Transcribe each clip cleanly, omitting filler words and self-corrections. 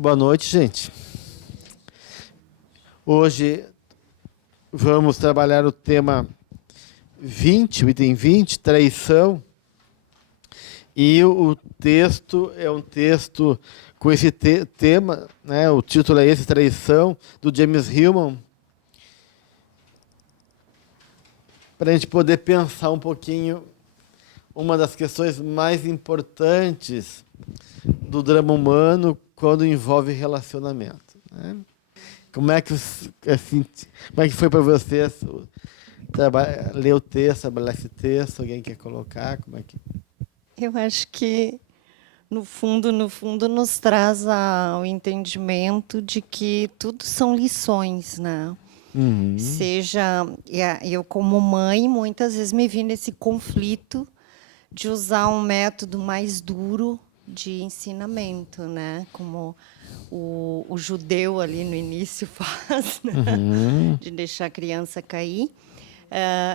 Boa noite, gente. Hoje vamos trabalhar o tema 20, o item 20, traição. E o texto é um texto com esse tema, né? O título é esse, Traição, do James Hillman. Para a gente poder pensar um pouquinho uma das questões mais importantes do drama humano quando envolve relacionamento, né? Como é que foi para vocês ler o texto, trabalhar esse texto? Alguém quer colocar? Como é que... Eu acho que, no fundo, nos traz o entendimento de que tudo são lições, né? Seja, eu como mãe, muitas vezes me vi nesse conflito de usar um método mais duro de ensinamento, né? Como o judeu ali no início faz, né? De deixar a criança cair.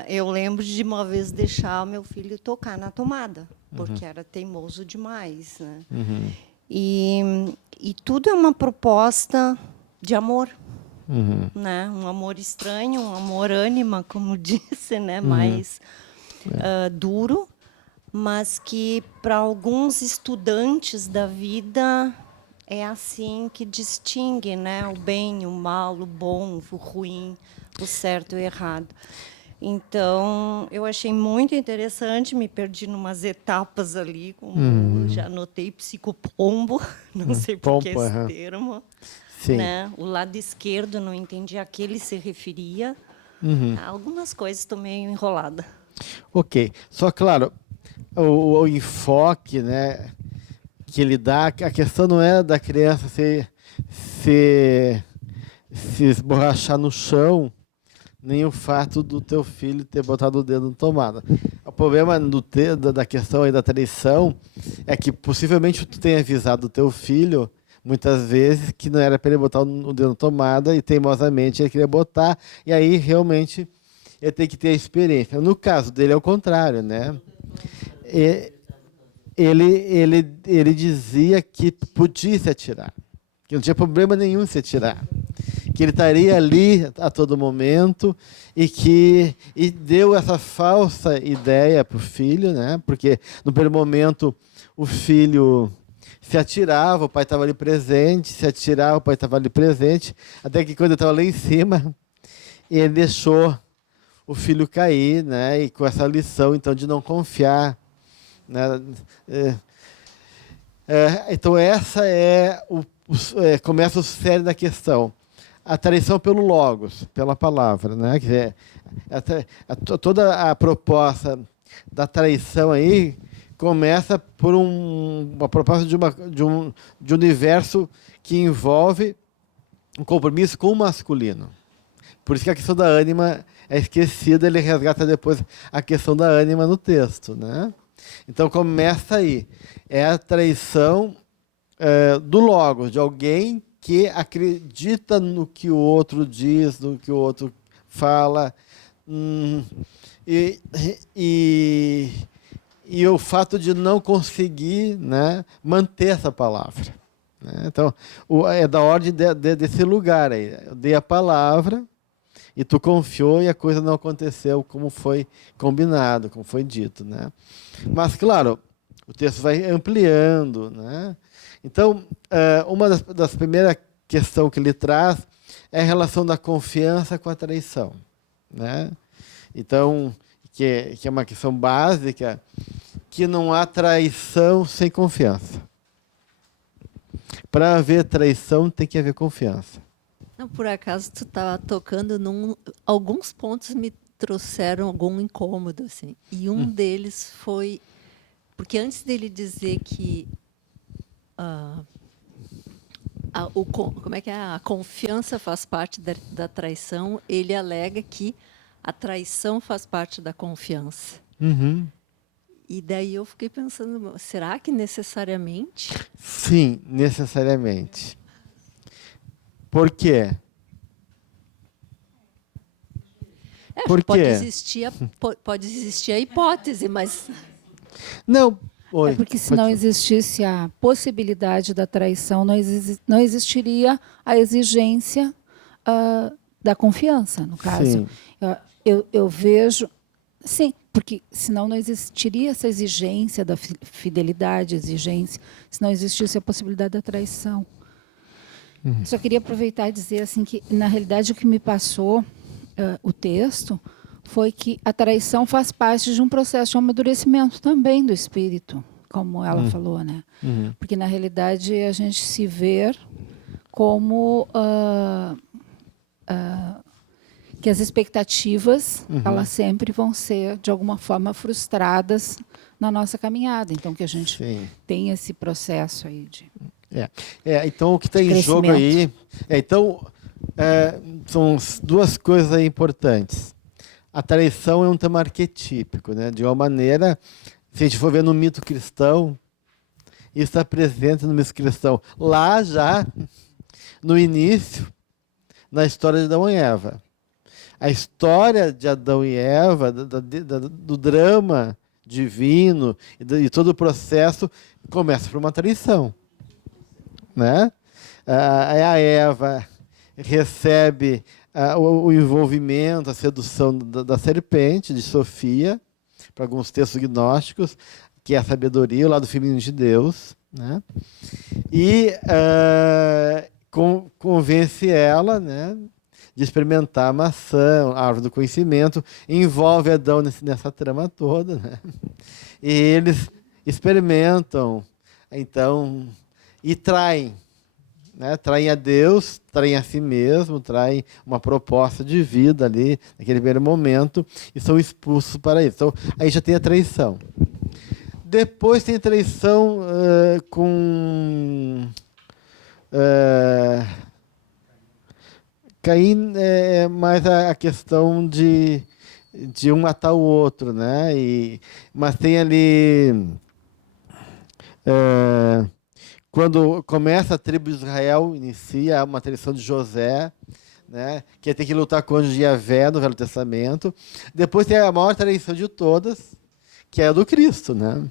Eu lembro de uma vez deixar o meu filho tocar na tomada, porque era teimoso demais, né? E tudo é uma proposta de amor, né? Um amor estranho, um amor ânima, como disse, né? Mais duro, mas que para alguns estudantes da vida é assim que distingue, né? O bem, o mal, o bom, o ruim, o certo e o errado. Então, eu achei muito interessante, me perdi em umas etapas ali, como já anotei psicopombo, não sei por que esse termo. Sim. Né? O lado esquerdo, não entendi a que ele se referia. Algumas coisas estou meio enrolada. Ok. Só, claro, o enfoque, né, que ele dá, a questão não é da criança se esborrachar no chão, nem o fato do teu filho ter botado o dedo na tomada. O problema da questão aí da traição é que possivelmente tu tenha avisado o teu filho muitas vezes que não era para ele botar o dedo na tomada e teimosamente ele queria botar, e aí realmente ele tem que ter a experiência. No caso dele é o contrário, né? Ele dizia que podia se atirar, que não tinha problema nenhum se atirar, que ele estaria ali a todo momento e deu essa falsa ideia para o filho, né? Porque no primeiro momento o filho se atirava, o pai estava ali presente, se atirava, o pai estava ali presente, até que quando ele estava lá em cima, ele deixou o filho cair, né? E com essa lição, então, de não confiar, né? Então, essa começa o cerne da questão. A traição pelo logos, pela palavra, né? Quer dizer, toda a proposta da traição aí começa por uma proposta de um universo que envolve um compromisso com o masculino. Por isso que a questão da ânima é esquecida, ele resgata depois a questão da ânima no texto, né? Então começa aí. É a traição do logos, de alguém que acredita no que o outro diz, no que o outro fala. E o fato de não conseguir, né, manter essa palavra, né? Então, é da ordem desse lugar aí. Eu dei a palavra e tu confiou e a coisa não aconteceu como foi combinado, como foi dito, né? Mas, claro, o texto vai ampliando, né? Então, uma das primeiras questões que ele traz é a relação da confiança com a traição, né? Então, que é uma questão básica, que não há traição sem confiança. Para haver traição, tem que haver confiança. Não, por acaso, tu estava tocando alguns pontos me trouxeram algum incômodo, assim. E um deles foi... Porque antes dele dizer que como é que é? A confiança faz parte da traição, ele alega que a traição faz parte da confiança. E daí eu fiquei pensando, será que necessariamente? Sim, necessariamente. Por quê? Por pode quê? existir a hipótese, mas... Não, Oi, É porque se não existisse a possibilidade da traição, não existiria a exigência da confiança, no caso. Sim. Eu vejo... Sim, porque senão não existiria essa exigência da fidelidade, exigência, se não existisse a possibilidade da traição. Só queria aproveitar e dizer assim que, na realidade, o que me passou o texto foi que a traição faz parte de um processo de amadurecimento também do espírito, como ela falou, né? Porque, na realidade, a gente se vê como... que as expectativas elas sempre vão ser, de alguma forma, frustradas na nossa caminhada. Então, que a gente tem esse processo aí de... Então, o que está em jogo aí... são duas coisas aí importantes. A traição é um tema arquetípico, né? De uma maneira, se a gente for ver no mito cristão, isso está presente no mito cristão. Lá já, no início, na história de Adão e Eva. A história de Adão e Eva, do drama divino e todo o processo, começa por uma traição. Né? A Eva recebe o envolvimento, a sedução da serpente, de Sofia, para alguns textos gnósticos, que é a sabedoria, o lado feminino de Deus. Né? E convence ela, né, de experimentar a maçã, a árvore do conhecimento, envolve Adão nessa trama toda, né? E eles experimentam, então, e traem, né? Traem a Deus, traem a si mesmo, traem uma proposta de vida ali, naquele primeiro momento, e são expulsos para isso. Então, aí já tem a traição. Depois tem a traição com... Caim é mais a questão de um matar o outro, né? Mas tem ali... quando começa a tribo de Israel, inicia uma traição de José, né? Que tem que lutar contra Javé no Velho Testamento. Depois tem a maior traição de todas, que é a do Cristo, né?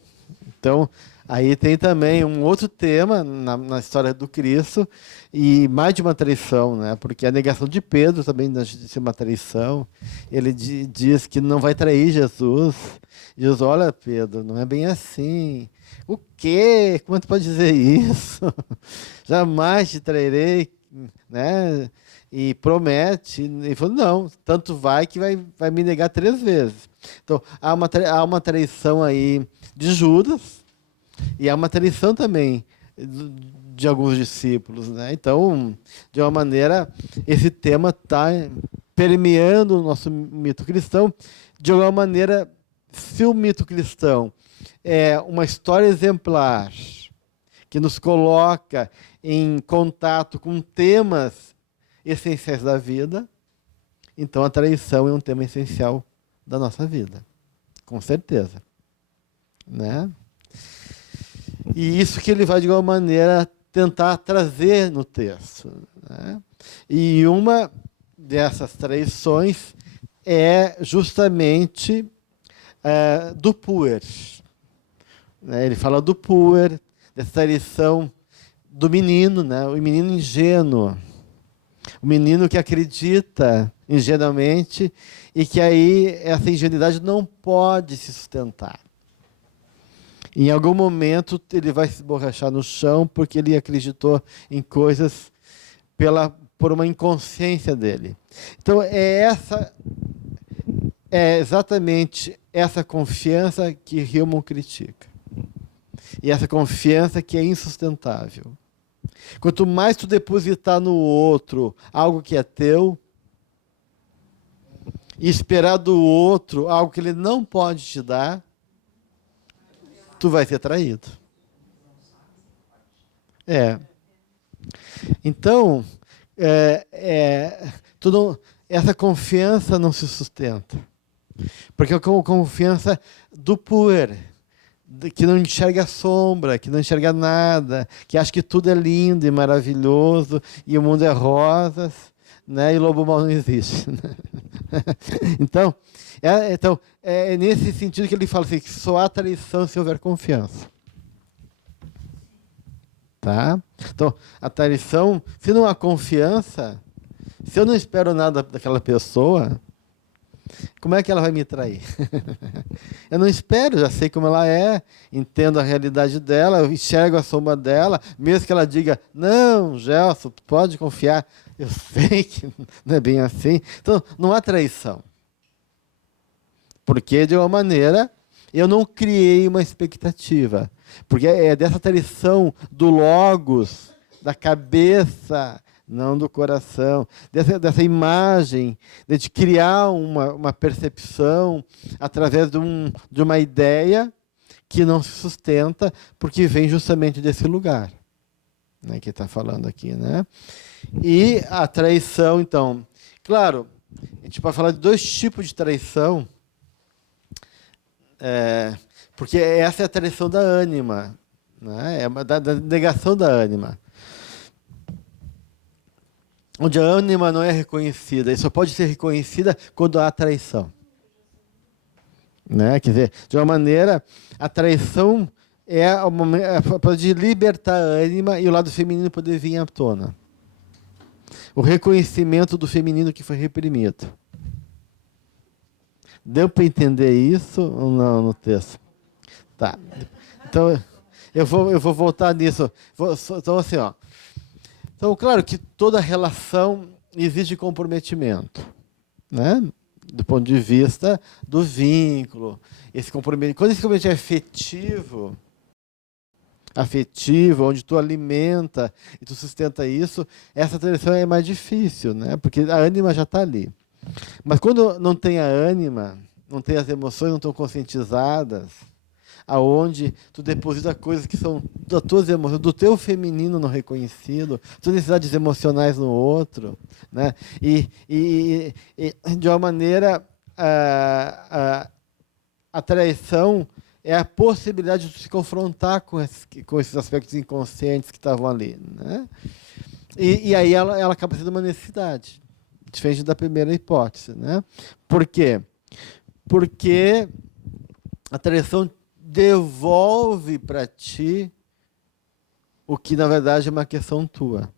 Então, aí tem também um outro tema na história do Cristo, e mais de uma traição, né? Porque a negação de Pedro também de ser uma traição. Ele diz que não vai trair Jesus. Jesus, olha, Pedro, não é bem assim. O quê? Como tu pode dizer isso? Jamais te trairei, né? E promete. E falou, não, tanto vai que vai me negar 3 vezes. Então, há uma traição aí de Judas, e há uma traição também de alguns discípulos, né? Então, de uma maneira, esse tema está permeando o nosso mito cristão. De alguma maneira, se o mito cristão é uma história exemplar que nos coloca em contato com temas essenciais da vida, então a traição é um tema essencial da nossa vida, com certeza, né? E isso que ele vai, de alguma maneira, tentar trazer no texto, né? E uma dessas traições é justamente do puer. Né? Ele fala do puer, dessa traição do menino, né? O menino ingênuo, o menino que acredita ingenuamente e que aí essa ingenuidade não pode se sustentar. Em algum momento ele vai se borrachar no chão porque ele acreditou em coisas por uma inconsciência dele. Então é exatamente essa confiança que Hillman critica. E essa confiança que é insustentável. Quanto mais tu depositar no outro algo que é teu, e esperar do outro algo que ele não pode te dar, tu vai ser traído. Então, essa confiança não se sustenta. Porque é a confiança do puer, que não enxerga a sombra, que não enxerga nada, que acha que tudo é lindo e maravilhoso, e o mundo é rosas, né? E lobo mau não existe. Né? Então, é nesse sentido que ele fala assim, que só há traição se houver confiança. Tá? Então, a traição, se não há confiança, se eu não espero nada daquela pessoa, como é que ela vai me trair? Eu não espero, já sei como ela é, entendo a realidade dela, eu enxergo a sombra dela, mesmo que ela diga, não, Gelson, pode confiar, eu sei que não é bem assim. Então, não há traição. Porque, de uma maneira, eu não criei uma expectativa. Porque é dessa traição do logos, da cabeça, não do coração, dessa imagem, de criar uma percepção através de uma ideia que não se sustenta, porque vem justamente desse lugar, né, que está falando aqui. Né? E a traição, então, claro, a gente pode falar de dois tipos de traição, porque essa é a traição da ânima, né? É da negação da ânima. Onde a ânima não é reconhecida, e só pode ser reconhecida quando há traição. Né? Quer dizer, de uma maneira, a traição pode libertar a ânima e o lado feminino poder vir à tona. O reconhecimento do feminino que foi reprimido. Deu para entender isso ou não no texto? Tá. Então, eu vou voltar nisso. Então, assim, ó. Então, claro que toda relação exige comprometimento, né? Do ponto de vista do vínculo. Esse comprometimento, quando esse comprometimento é afetivo, onde tu alimenta e tu sustenta isso, essa traição é mais difícil, né? Porque a ânima já está ali. Mas quando não tem a ânima, não tem as emoções, não estão conscientizadas, aonde tu deposita coisas que são das tuas emoções, do teu feminino não reconhecido, tuas necessidades emocionais no outro, né? E de uma maneira, a traição é a possibilidade de tu se confrontar com esses aspectos inconscientes que estavam ali, né? E aí ela acaba sendo uma necessidade, diferente da primeira hipótese, né? Por quê? Porque a traição devolve para ti o que, na verdade, é uma questão tua.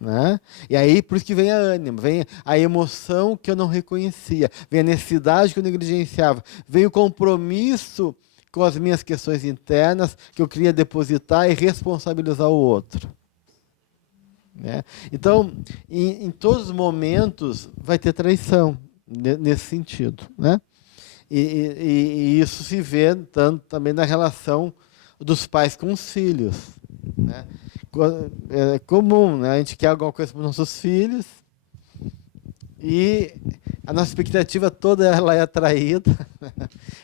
Né? E aí, por isso que vem a ânima, vem a emoção que eu não reconhecia, vem a necessidade que eu negligenciava, vem o compromisso com as minhas questões internas que eu queria depositar e responsabilizar o outro. Né? Então, em todos os momentos, vai ter traição, nesse sentido. Né? E isso se vê tanto também na relação dos pais com os filhos. Né? É comum, né? A gente quer alguma coisa para os nossos filhos e a nossa expectativa toda ela é atraída,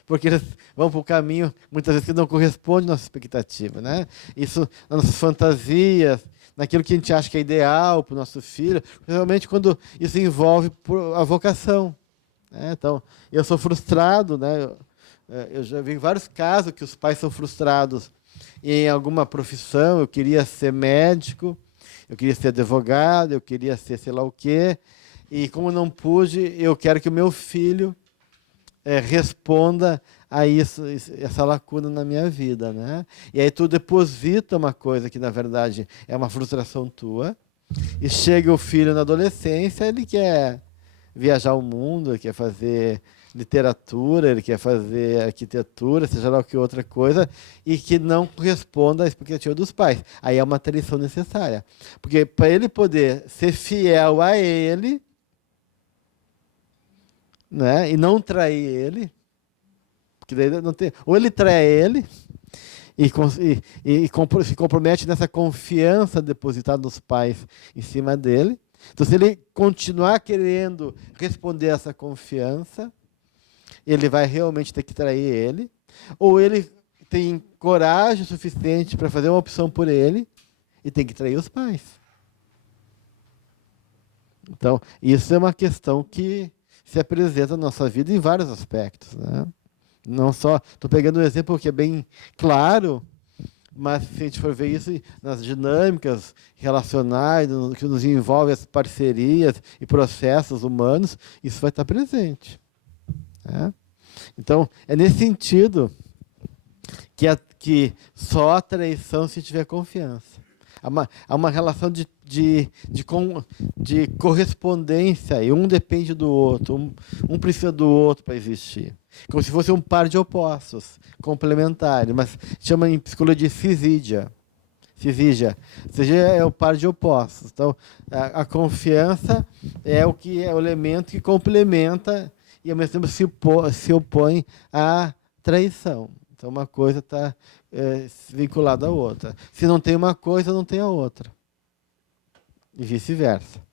porque eles vão para o caminho, muitas vezes, que não corresponde à nossa expectativa. Né? Isso, nas nossas fantasias, naquilo que a gente acha que é ideal para o nosso filho, realmente quando isso envolve a vocação. Então, eu sou frustrado, né? Eu já vi vários casos que os pais são frustrados em alguma profissão. Eu queria ser médico, eu queria ser advogado, eu queria ser sei lá o quê, e como não pude, eu quero que o meu filho responda a isso, essa lacuna na minha vida. Né? E aí tu deposita uma coisa que, na verdade, é uma frustração tua, e chega o filho na adolescência, ele quer viajar o mundo, ele quer fazer literatura, ele quer fazer arquitetura, seja lá o que outra coisa, e que não corresponda à expectativa dos pais. Aí é uma traição necessária. Porque para ele poder ser fiel a ele, né, e não trair ele, porque daí não tem, ou ele trai ele e se compromete nessa confiança depositada dos pais em cima dele. Então, se ele continuar querendo responder a essa confiança, ele vai realmente ter que trair ele, ou ele tem coragem suficiente para fazer uma opção por ele e tem que trair os pais. Então, isso é uma questão que se apresenta na nossa vida em vários aspectos. Né? Não só, estou pegando um exemplo que é bem claro, Mas se a gente for ver isso nas dinâmicas relacionais, que nos envolve as parcerias e processos humanos, isso vai estar presente. Né? Então, é nesse sentido que só a traição se tiver confiança. Há uma relação de correspondência, e um depende do outro, um precisa do outro para existir. Como se fosse um par de opostos, complementares, mas chama em psicologia de cisídia. Cisídia é o par de opostos. Então, a confiança é o elemento que complementa e, ao mesmo tempo, se opõe à traição. Então, uma coisa está vinculada à outra. Se não tem uma coisa, não tem a outra. E vice-versa.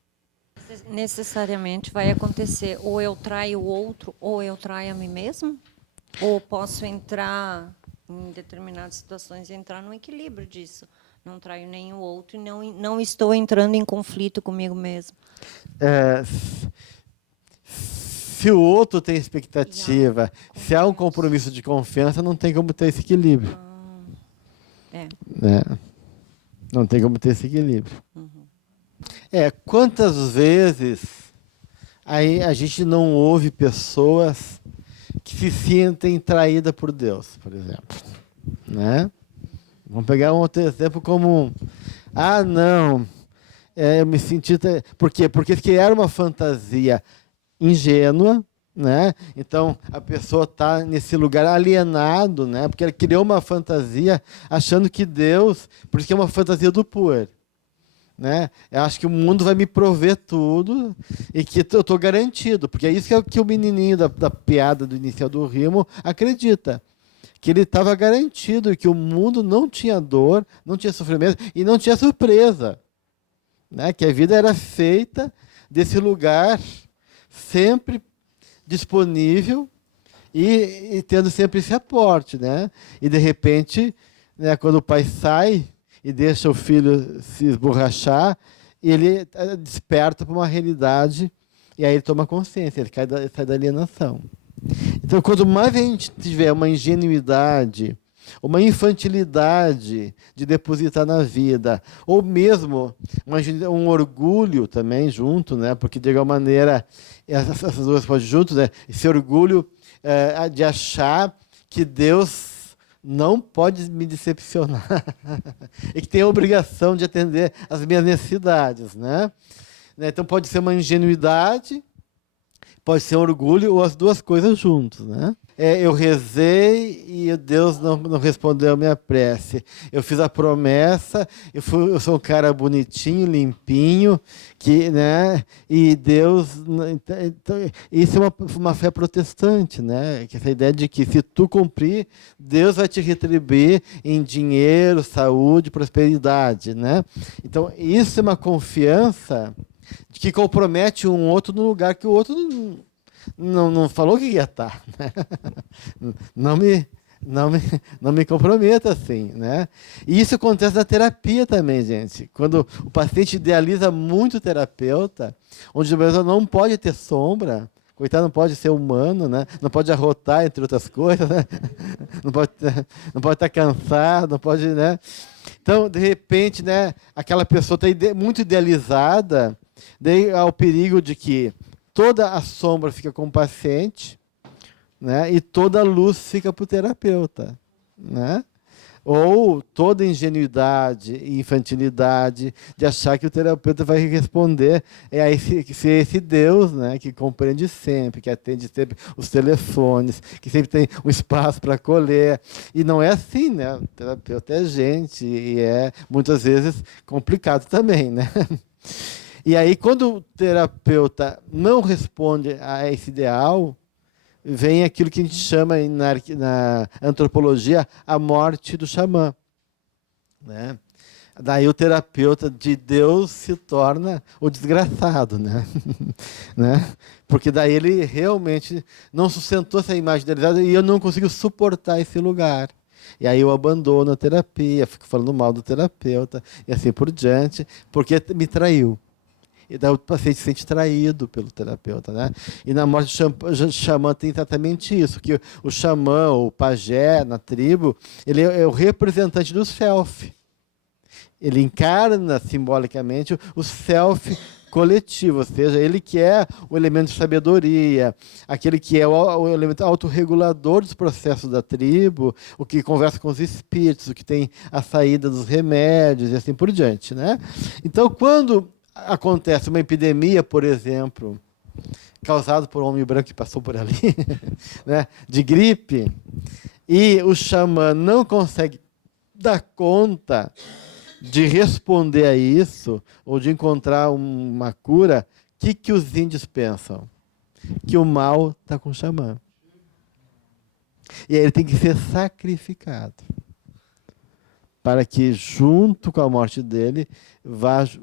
Necessariamente vai acontecer ou eu traio o outro ou eu traio a mim mesmo? Ou posso entrar, em determinadas situações, entrar no equilíbrio disso? Não traio nem o outro e não estou entrando em conflito comigo mesmo. Se o outro tem expectativa, se há um compromisso de confiança, não tem como ter esse equilíbrio. Não tem como ter esse equilíbrio. Quantas vezes aí a gente não ouve pessoas que se sentem traídas por Deus, por exemplo. Né? Vamos pegar um outro exemplo como... não, eu me senti... Por quê? Porque que era uma fantasia ingênua, né? Então a pessoa está nesse lugar alienado, né? Porque ela criou uma fantasia achando que Deus... Por isso que é uma fantasia do pur. Né? Eu acho que o mundo vai me prover tudo e que eu estou garantido, porque é isso que o menininho da piada do inicial do rimo acredita, que ele estava garantido, que o mundo não tinha dor, não tinha sofrimento e não tinha surpresa, né? Que a vida era feita desse lugar sempre disponível e tendo sempre esse aporte, né? E de repente, né, quando o pai sai e deixa o filho se esborrachar, ele desperta para uma realidade e aí ele toma consciência, ele sai da alienação. Então, quanto mais a gente tiver uma ingenuidade, uma infantilidade de depositar na vida, ou mesmo um orgulho também junto, né? Porque de alguma maneira essas duas podem junto, né? Esse orgulho de achar que Deus não pode me decepcionar e que tem a obrigação de atender às minhas necessidades, né? Então pode ser uma ingenuidade, pode ser um orgulho ou as duas coisas juntos, né? Eu rezei e Deus não respondeu a minha prece. Eu fiz a promessa, eu sou um cara bonitinho, limpinho, né? E Deus... Então, isso é uma fé protestante, né? Que essa ideia de que se tu cumprir, Deus vai te retribuir em dinheiro, saúde, prosperidade, né? Então, isso é uma confiança que compromete um outro no lugar que o outro não falou que ia estar. Né? Não me comprometa assim. Né? E isso acontece na terapia também, gente. Quando o paciente idealiza muito o terapeuta, onde a pessoa não pode ter sombra, coitado, não pode ser humano, né? Não pode arrotar, entre outras coisas, né? Não pode estar cansado, não pode... Né? Então, de repente, né, aquela pessoa está muito idealizada, daí há o perigo de que toda a sombra fica com o paciente, né, e toda a luz fica para o terapeuta. Né? Ou toda a ingenuidade e infantilidade de achar que o terapeuta vai responder a esse Deus, né, que compreende sempre, que atende sempre os telefones, que sempre tem um espaço para acolher. E não é assim, né? O terapeuta é gente e é, muitas vezes, complicado também. Né? E aí, quando o terapeuta não responde a esse ideal, vem aquilo que a gente chama na antropologia a morte do xamã. Né? Daí o terapeuta de Deus se torna o desgraçado. Né? Né? Porque daí ele realmente não sustentou essa imagem idealizada e eu não consigo suportar esse lugar. E aí eu abandono a terapia, fico falando mal do terapeuta e assim por diante, porque me traiu. E daí o paciente se sente traído pelo terapeuta, né? E na morte do xamã tem exatamente isso, que o xamã, o pajé na tribo, ele é o representante do self. Ele encarna simbolicamente o self coletivo, ou seja, ele que é o elemento de sabedoria, aquele que é o elemento autorregulador dos processos da tribo, o que conversa com os espíritos, o que tem a saída dos remédios e assim por diante, né? Então, quando acontece uma epidemia, por exemplo, causada por um homem branco que passou por ali, né, de gripe, e o xamã não consegue dar conta de responder a isso, ou de encontrar uma cura, o que os índios pensam? Que o mal está com o xamã. E aí ele tem que ser sacrificado, para que, junto com a morte dele,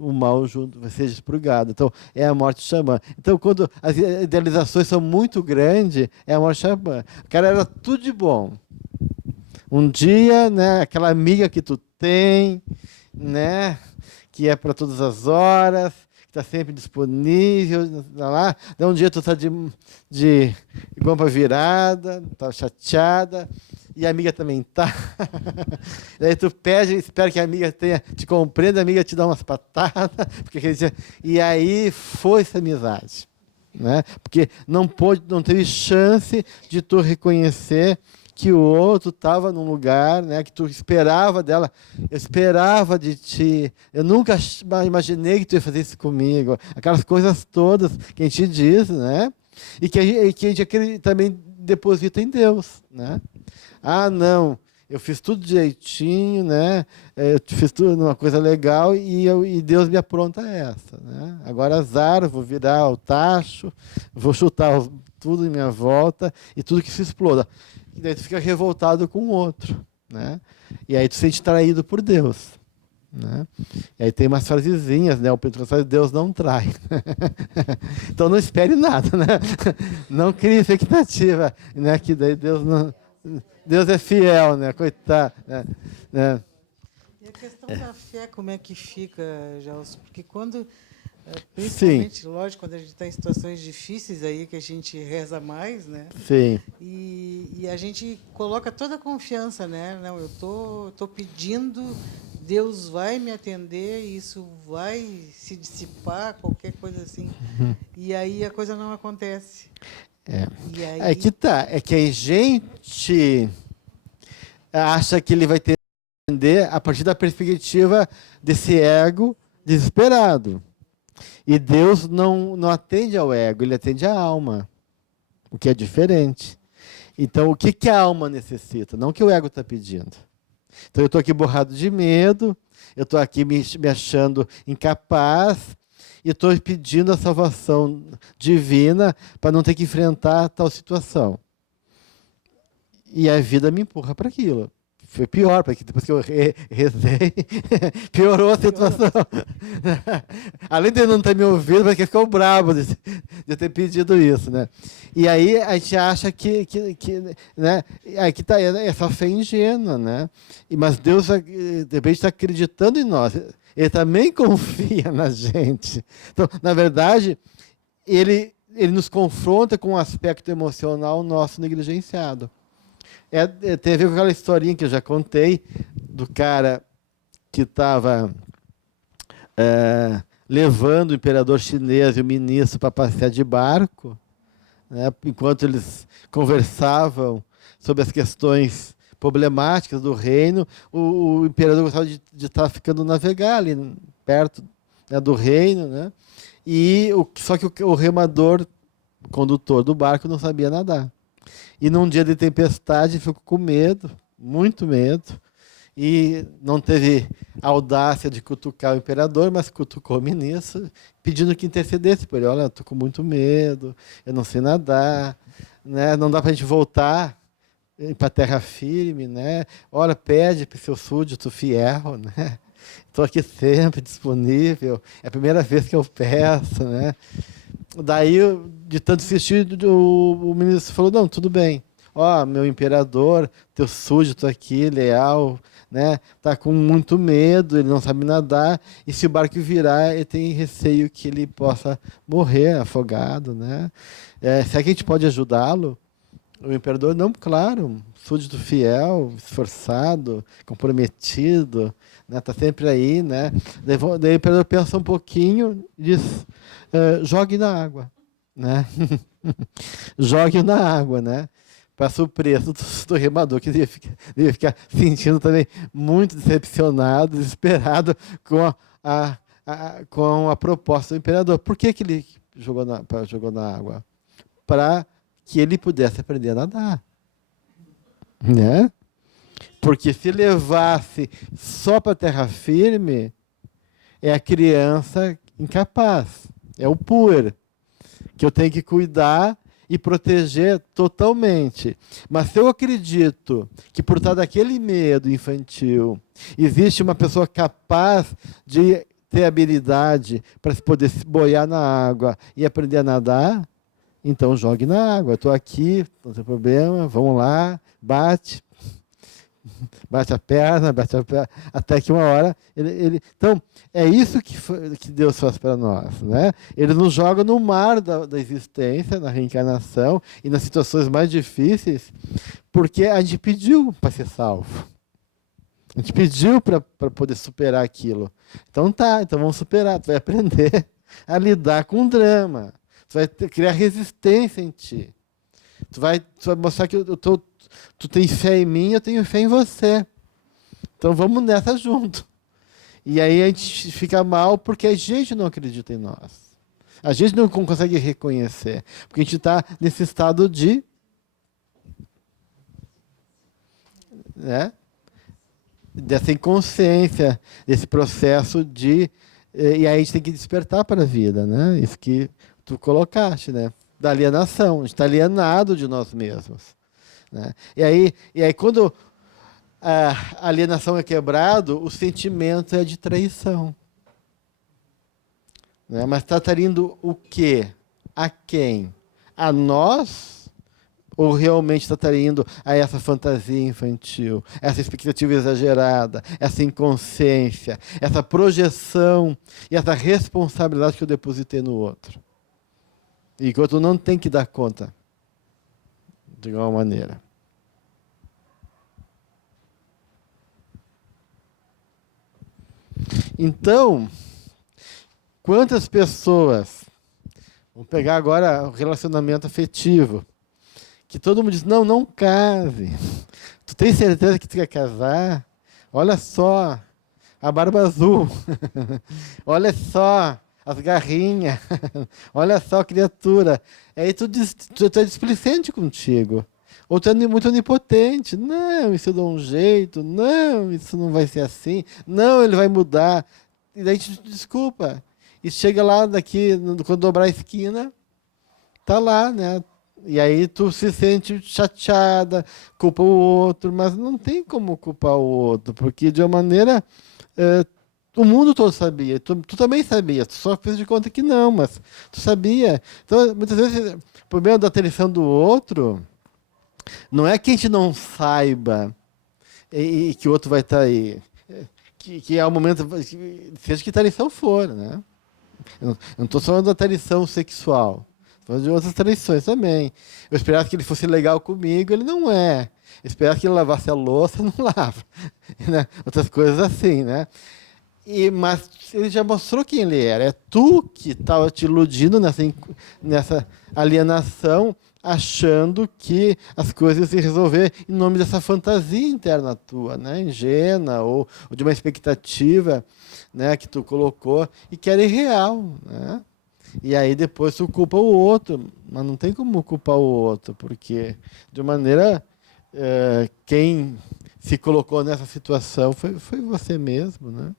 o mal seja expurgado. Então, é a morte do xamã. Então, quando as idealizações são muito grandes, é a morte do xamã. O cara era tudo de bom. Um dia, né, aquela amiga que tu tem, né, que é para todas as horas, que está sempre disponível, lá. Daí um dia tu está de guampa virada, está chateada, e a amiga também está. Daí tu pede, espera que a amiga te compreenda, a amiga te dá umas patadas, porque e aí foi essa amizade, né? Porque não teve chance de tu reconhecer que o outro estava num lugar, né, que tu esperava dela, eu esperava de ti, eu nunca imaginei que tu ia fazer isso comigo, aquelas coisas todas que a gente diz, né, e que a gente também deposita em Deus, né? Ah, não, eu fiz tudo direitinho, né, eu fiz tudo uma coisa legal e Deus me apronta essa, né? Agora azar, vou virar o tacho, vou chutar tudo em minha volta e tudo que se exploda. E daí tu fica revoltado com o outro, né? E aí tu se sente traído por Deus, né? E aí tem umas frasezinhas, né? O Pedro fala, Deus não trai. Então não espere nada, né? Não crie expectativa, né? Que daí Deus é fiel, né? Coitado, né? E a questão da fé, como é que fica, Gelson? Porque quando, principalmente, lógico, quando a gente está em situações difíceis aí, que a gente reza mais, né? Sim. E a gente coloca toda a confiança, né? Não, eu tô pedindo, Deus vai me atender, isso vai se dissipar, qualquer coisa assim. E aí a coisa não acontece. E aí... É que tá, é que a gente acha que ele vai entender a partir da perspectiva desse ego desesperado. E Deus não atende ao ego, ele atende à alma, o que é diferente. Então, o que a alma necessita? Não o que o ego está pedindo. Então, eu estou aqui borrado de medo, eu estou aqui me achando incapaz, e estou pedindo a salvação divina para não ter que enfrentar tal situação. E a vida me empurra para aquilo. Foi pior, porque depois que eu rezei, piorou a situação. Além de não ter me ouvido, porque ficou bravo de eu ter pedido isso, né? E aí a gente acha que né? Aqui está essa fé ingênua, né? Mas Deus, de repente, está acreditando em nós. Ele também confia na gente. Então, na verdade, ele nos confronta com um aspecto emocional nosso negligenciado. Tem a ver com aquela historinha que eu já contei, do cara que estava levando o imperador chinês e o ministro para passear de barco, né, enquanto eles conversavam sobre as questões problemáticas do reino, o imperador gostava de estar ficando navegar ali perto, né, do reino, né, só que o remador, o condutor do barco, não sabia nadar. E num dia de tempestade ficou com medo, muito medo, e não teve audácia de cutucar o imperador, mas cutucou o ministro, pedindo que intercedesse por ele. Olha, eu estou com muito medo, eu não sei nadar, né? Não dá para a gente voltar para a terra firme, né? Olha, pede para o seu súdito fiel, né? Estou aqui sempre disponível, é a primeira vez que eu peço, né? Daí, de tanto insistir, o ministro falou, não, tudo bem. ó, meu imperador, teu súdito aqui, leal, né, tá com muito medo, ele não sabe nadar, e se o barco virar, ele tem receio que ele possa morrer afogado, né? Será que a gente pode ajudá-lo? O imperador, não, claro, súdito fiel, esforçado, comprometido, né, tá sempre aí, né? Daí o imperador pensa um pouquinho e diz, jogue na água, né? Jogue na água, né? Para surpresa do remador, que devia ficar sentindo também muito decepcionado, desesperado com a proposta do imperador. Por que ele jogou na água? Para que ele pudesse aprender a nadar, né? Porque se levasse só para a terra firme, é a criança incapaz, é o puer, que eu tenho que cuidar e proteger totalmente. Mas se eu acredito que por trás daquele medo infantil existe uma pessoa capaz de ter habilidade para poder se boiar na água e aprender a nadar, então jogue na água. Estou aqui, não tem problema, vamos lá, bate a perna, até que uma hora Então, é isso que Deus faz para nós, né? Ele nos joga no mar da existência, na reencarnação e nas situações mais difíceis, porque a gente pediu para ser salvo. A gente pediu para poder superar aquilo. Então vamos superar, tu vai aprender a lidar com o drama. Tu vai criar resistência em ti. Tu vai mostrar que tu tem fé em mim, eu tenho fé em você. Então vamos nessa junto. E aí a gente fica mal porque a gente não acredita em nós. A gente não consegue reconhecer. Porque a gente está nesse estado de... né? Dessa inconsciência, desse processo de... E aí a gente tem que despertar para a vida, né? Isso que tu colocaste, né? Da alienação. A gente está alienado de nós mesmos. Né? E aí quando a alienação é quebrado, o sentimento é de traição. Né? Mas está traindo o quê? A quem? A nós? Ou realmente está traindo a essa fantasia infantil, essa expectativa exagerada, essa inconsciência, essa projeção e essa responsabilidade que eu depositei no outro? E que o outro não tem que dar conta, de igual maneira. Então, quantas pessoas, vamos pegar agora o relacionamento afetivo, que todo mundo diz, não case. Tu tem certeza que tu quer casar? Olha só, a barba azul. Olha só, as garrinhas. Olha só a criatura. Aí tu é displicente contigo. Ou tu é muito onipotente. Não, isso eu dou um jeito. Não, isso não vai ser assim. Não, ele vai mudar. E daí te desculpa. E chega lá quando dobrar a esquina, tá lá, né? E aí tu se sente chateada, culpa o outro, mas não tem como culpar o outro, porque de uma maneira o mundo todo sabia, tu também sabia, tu só fez de conta que não, mas tu sabia. Então, muitas vezes, o problema da atenção do outro não é que a gente não saiba e que o outro vai estar aí, que é o momento, seja que traição for, né? Eu não estou falando da traição sexual, de outras traições também. Eu esperava que ele fosse legal comigo, ele não é. Eu esperava que ele lavasse a louça, não lava. Né? Outras coisas assim, né? Mas ele já mostrou quem ele era. É tu que estava te iludindo nessa alienação, achando que as coisas se resolver em nome dessa fantasia interna tua, né? Ingênua, ou de uma expectativa, né, que tu colocou e que era irreal, né? E aí depois tu culpa o outro, mas não tem como culpar o outro, porque de maneira quem se colocou nessa situação foi você mesmo, né?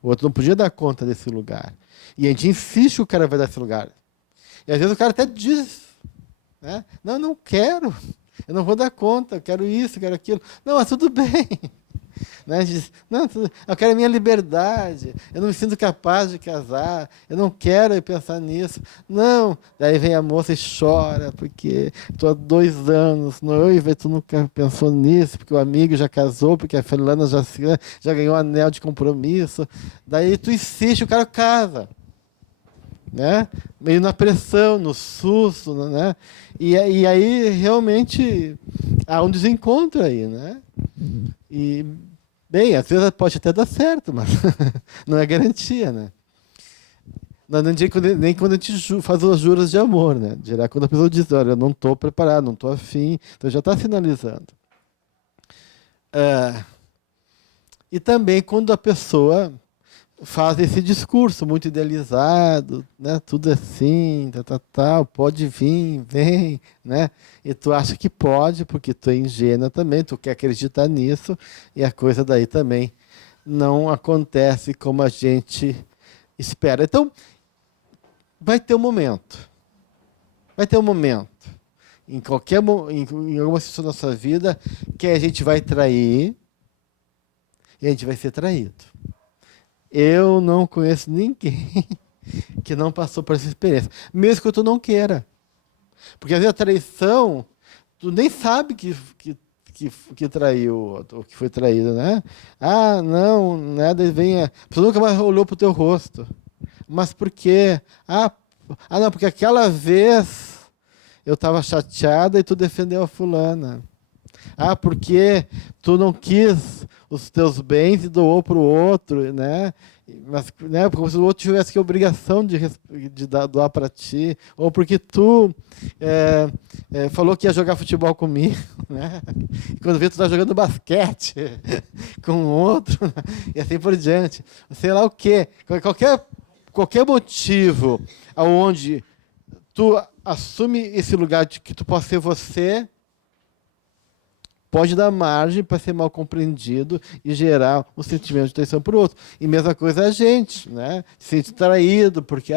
O outro não podia dar conta desse lugar. E a gente insiste que o cara vai dar esse lugar. E às vezes o cara até diz, né? Não quero, eu não vou dar conta, eu quero isso, eu quero aquilo. Não, mas tudo bem. Né? Diz, não, eu quero a minha liberdade, eu não me sinto capaz de casar, eu não quero pensar nisso. Não, daí vem a moça e chora, porque estou há 2 anos noiva e tu nunca pensou nisso, porque o amigo já casou, porque a fulana já ganhou anel de compromisso. Daí tu insiste, o cara casa. Né? Meio na pressão, no susto, né? E aí realmente há um desencontro aí, né? E, bem, às vezes pode até dar certo, mas não é garantia, né? Nem quando a gente faz os juros de amor, né? Dirá quando a pessoa diz, olha, eu não estou preparado, não estou afim, então já está sinalizando. E também quando a pessoa faz esse discurso muito idealizado, né? Tudo assim, tal, pode vir, vem, né? E tu acha que pode, porque tu é ingênua também, tu quer acreditar nisso, e a coisa daí também não acontece como a gente espera. Então, vai ter um momento. Vai ter um momento. Em alguma situação da nossa vida, que a gente vai trair e a gente vai ser traído. Eu não conheço ninguém que não passou por essa experiência, mesmo que tu não queira. Porque às vezes a traição, tu nem sabe que traiu, ou que foi traído, né? Ah, não, né? Daí vem a pessoa nunca mais olhou para o teu rosto. Mas por quê? Não, porque aquela vez eu estava chateada e tu defendeu a fulana. Porque tu não quis os teus bens e doou para o outro, né? Mas, né, como se o outro tivesse que obrigação de doar para ti, ou porque tu falou que ia jogar futebol comigo, né? E quando vê tu está jogando basquete com outro, né? E assim por diante. Sei lá o quê. Qualquer motivo aonde tu assume esse lugar de que tu pode ser você, pode dar margem para ser mal compreendido e gerar um sentimento de traição para o outro. E mesma coisa a gente, né? Se sente traído porque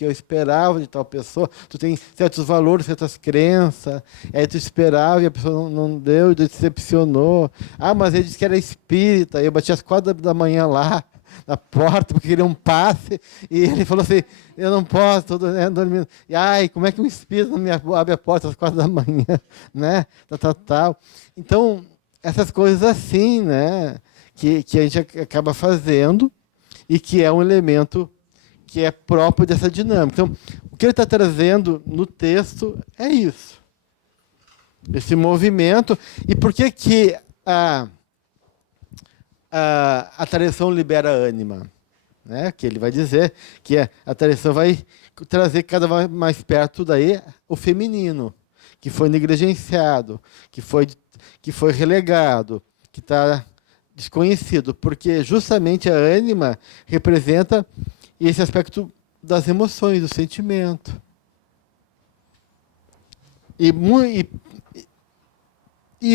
eu esperava de tal pessoa, tu tem certos valores, certas crenças, aí tu esperava e a pessoa não deu e tu decepcionou. Mas ele disse que era espírita, eu bati às 4 da manhã lá, na porta, porque queria um passe, e ele falou assim, eu não posso, estou dormindo. E, como é que um espírito não me abre a porta às 4 da manhã, né? Tal. Então, essas coisas assim, né? Que a gente acaba fazendo e que é um elemento que é próprio dessa dinâmica. Então, o que ele está trazendo no texto é isso. Esse movimento. E por que a traição libera a ânima, né? Que ele vai dizer que a traição vai trazer cada vez mais perto daí o feminino, que foi negligenciado, que foi relegado, que está desconhecido, porque justamente a ânima representa esse aspecto das emoções, do sentimento. E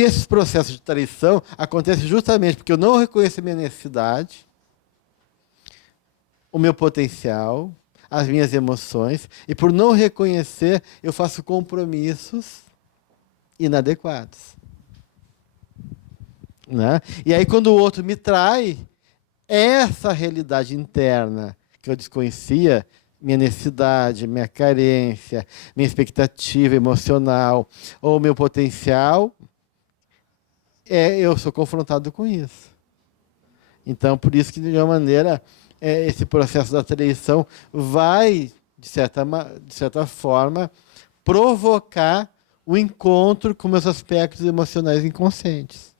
esses processos de traição acontecem justamente porque eu não reconheço a minha necessidade, o meu potencial, as minhas emoções, e por não reconhecer, eu faço compromissos inadequados. Né? E aí, quando o outro me trai, essa realidade interna que eu desconhecia, minha necessidade, minha carência, minha expectativa emocional, ou meu potencial, eu sou confrontado com isso. Então, por isso que, de uma maneira, esse processo da traição vai, de certa forma, provocar o encontro com meus aspectos emocionais inconscientes.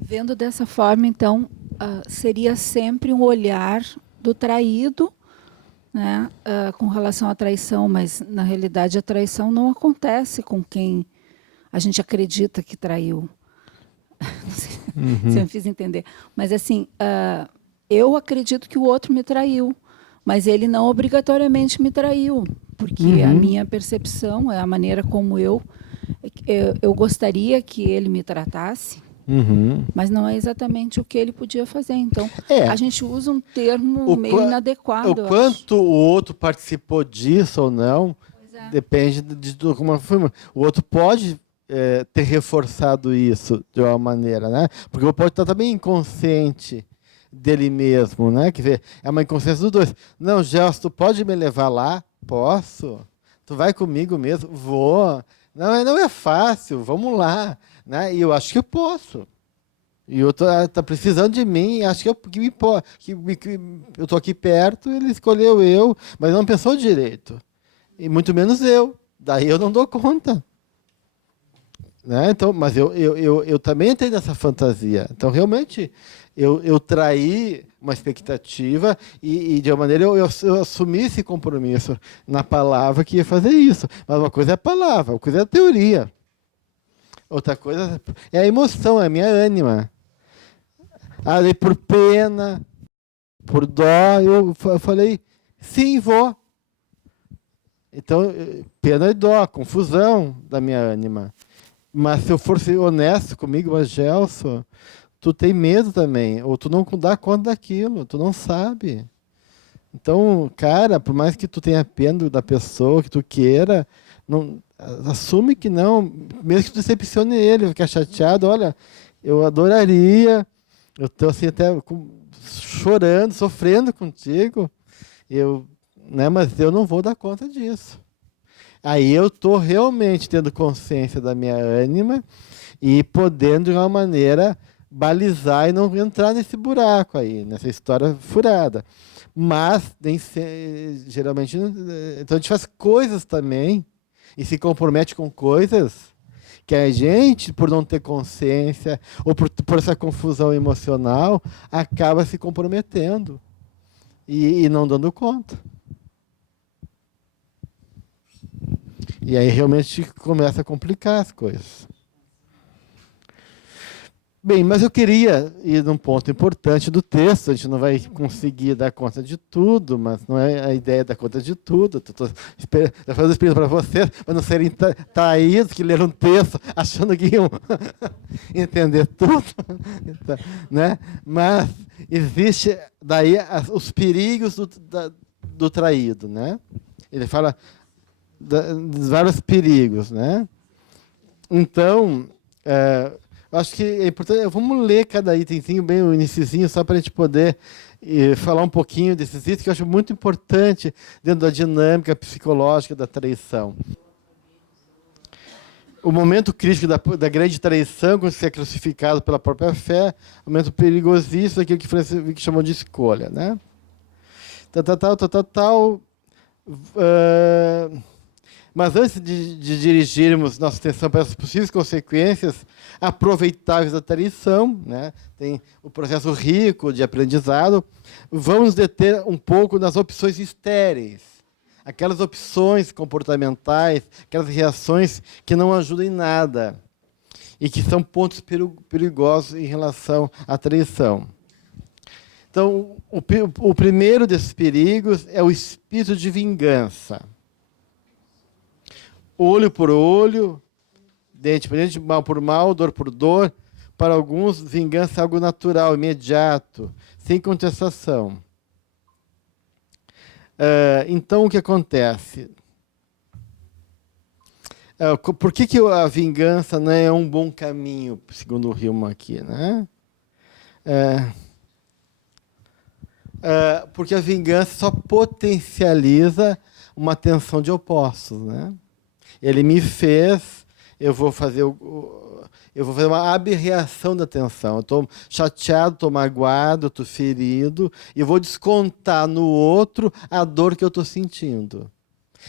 Vendo dessa forma, então, seria sempre um olhar do traído, né, com relação à traição, mas na realidade a traição não acontece com quem a gente acredita que traiu. Não sei se eu me fiz entender. Mas assim, eu acredito que o outro me traiu, mas ele não obrigatoriamente me traiu, porque a minha percepção é a maneira como eu gostaria que ele me tratasse. Mas não é exatamente o que ele podia fazer. Então, a gente usa um termo meio inadequado. O quanto o outro participou disso ou não, Depende de como foi. O outro pode ter reforçado isso de uma maneira, né? Porque o outro pode estar também inconsciente dele mesmo, né? Quer dizer, é uma inconsciência dos dois. Não, Gelson, tu pode me levar lá? Posso. Tu vai comigo mesmo? Vou. Não é fácil, vamos lá. Né? E eu acho que eu posso. E o outro está precisando de mim, acho que eu estou aqui perto, ele escolheu eu, mas não pensou direito. E muito menos eu. Daí eu não dou conta. Né? Então, mas eu também tenho essa fantasia. Então, realmente, eu traí uma expectativa e de uma maneira, eu assumi esse compromisso na palavra que ia fazer isso. Mas uma coisa é a palavra, outra coisa é a teoria. Outra coisa é a emoção, é a minha ânima. Ali por pena, por dó, eu falei, sim, vou. Então, pena e dó, confusão da minha ânima. Mas se eu fosse honesto comigo, mas Gelson, tu tem medo também, ou tu não dá conta daquilo, tu não sabe. Então, cara, por mais que tu tenha pena da pessoa, que tu queira, não, assume que não, mesmo que tu decepcione ele, ficar chateado, olha, eu adoraria, eu estou assim até chorando, sofrendo contigo, né, mas eu não vou dar conta disso. Aí eu estou realmente tendo consciência da minha ânima e podendo, de uma maneira, balizar e não entrar nesse buraco aí, nessa história furada. Mas, geralmente, então a gente faz coisas também e se compromete com coisas que a gente, por não ter consciência ou por essa confusão emocional, acaba se comprometendo e não dando conta. E aí realmente começa a complicar as coisas. Bem, mas eu queria ir num ponto importante do texto. A gente não vai conseguir dar conta de tudo, mas não é a ideia dar conta de tudo. Estou fazendo experiência para vocês, para não serem traídos que leram um texto achando que iam entender tudo. Então, né? Mas existe daí os perigos do traído. Né? Ele fala dos vários perigos. Né? Então, acho que é importante. Vamos ler cada itemzinho, bem o iniciozinho, só para a gente poder falar um pouquinho desses itens, que eu acho muito importante dentro da dinâmica psicológica da traição. O momento crítico da grande traição, quando você é crucificado pela própria fé, o momento perigosíssimo, aquilo que Francis chamou de escolha. Né? Mas antes de dirigirmos nossa atenção para as possíveis consequências aproveitáveis da traição, né? Tem o processo rico de aprendizado, vamos nos deter um pouco nas opções estéreis, aquelas opções comportamentais, aquelas reações que não ajudam em nada e que são pontos perigosos em relação à traição. Então, o primeiro desses perigos é o espírito de vingança. Olho por olho, dente por dente, mal por mal, dor por dor. Para alguns, vingança é algo natural, imediato, sem contestação. Então, o que acontece? Por que a vingança não é um bom caminho, segundo o Hillman aqui? Né? Porque a vingança só potencializa uma tensão de opostos. Né? Ele me fez, eu vou fazer uma abreação da tensão. Eu estou chateado, estou magoado, estou ferido, e vou descontar no outro a dor que eu estou sentindo,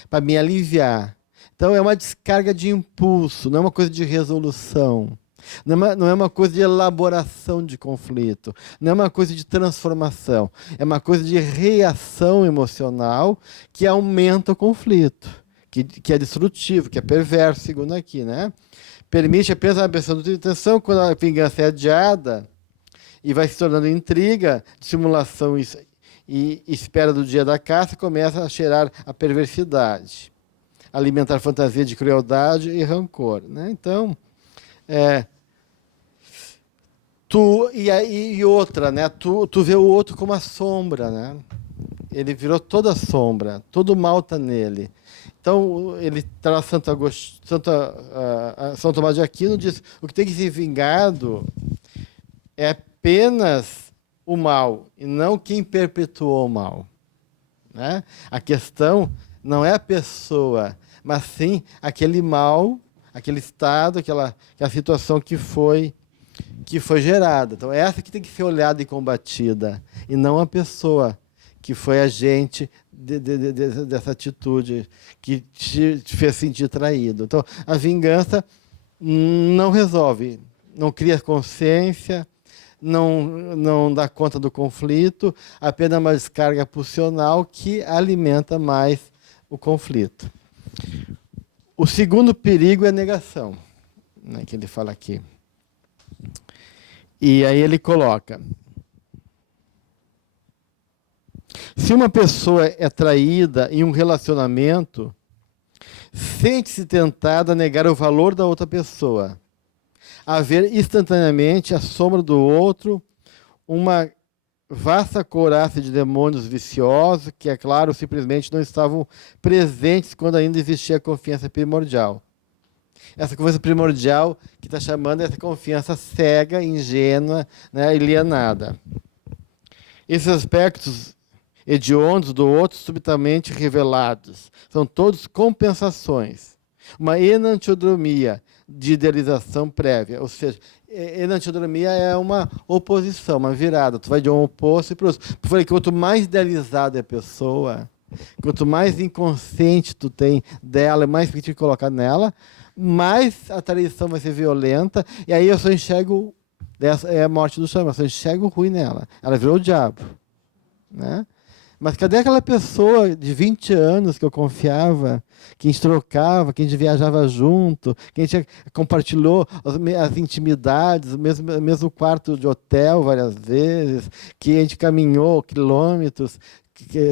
para me aliviar. Então, é uma descarga de impulso, não é uma coisa de resolução, não é uma coisa de elaboração de conflito, não é uma coisa de transformação, é uma coisa de reação emocional que aumenta o conflito. Que é destrutivo, que é perverso, segundo aqui, né? Permite apenas a ambição de intenção quando a vingança é adiada e vai se tornando intriga, dissimulação e espera do dia da caça, começa a cheirar a perversidade, alimentar fantasia de crueldade e rancor. Né? Então, e outra, né? Tu vê o outro como a sombra, né? Ele virou toda a sombra, todo o mal está nele. Então, Então, ele traz São Tomás de Aquino, diz, o que tem que ser vingado é apenas o mal, e não quem perpetuou o mal. Né? A questão não é a pessoa, mas sim aquele mal, aquele estado, aquela situação que foi gerada. Então, essa que tem que ser olhada e combatida, e não a pessoa que foi agente dessa atitude que te fez sentir traído. Então, a vingança não resolve, não cria consciência, não dá conta do conflito, apenas uma descarga pulsional que alimenta mais o conflito. O segundo perigo é a negação, né, que ele fala aqui. E aí ele coloca: se uma pessoa é traída em um relacionamento, sente-se tentada a negar o valor da outra pessoa, a ver instantaneamente à sombra do outro uma vasta couraça de demônios viciosos que, é claro, simplesmente não estavam presentes quando ainda existia a confiança primordial. Essa confiança primordial que está chamando essa confiança cega, ingênua, né, alienada. Esses aspectos hediondos do outro subitamente revelados são todos compensações. Uma enantiodromia de idealização prévia, ou seja, enantiodromia é uma oposição, uma virada. Tu vai de um oposto para o outro. Eu falei que quanto mais idealizada é a pessoa, quanto mais inconsciente tu tem dela, mais que te colocar nela, mais a traição vai ser violenta, e aí eu só enxergo, essa é a morte do chama, eu só enxergo ruim nela. Ela virou o diabo. Né? Mas cadê aquela pessoa de 20 anos que eu confiava, que a gente trocava, que a gente viajava junto, que a gente compartilhou as intimidades, o mesmo quarto de hotel várias vezes, que a gente caminhou quilômetros,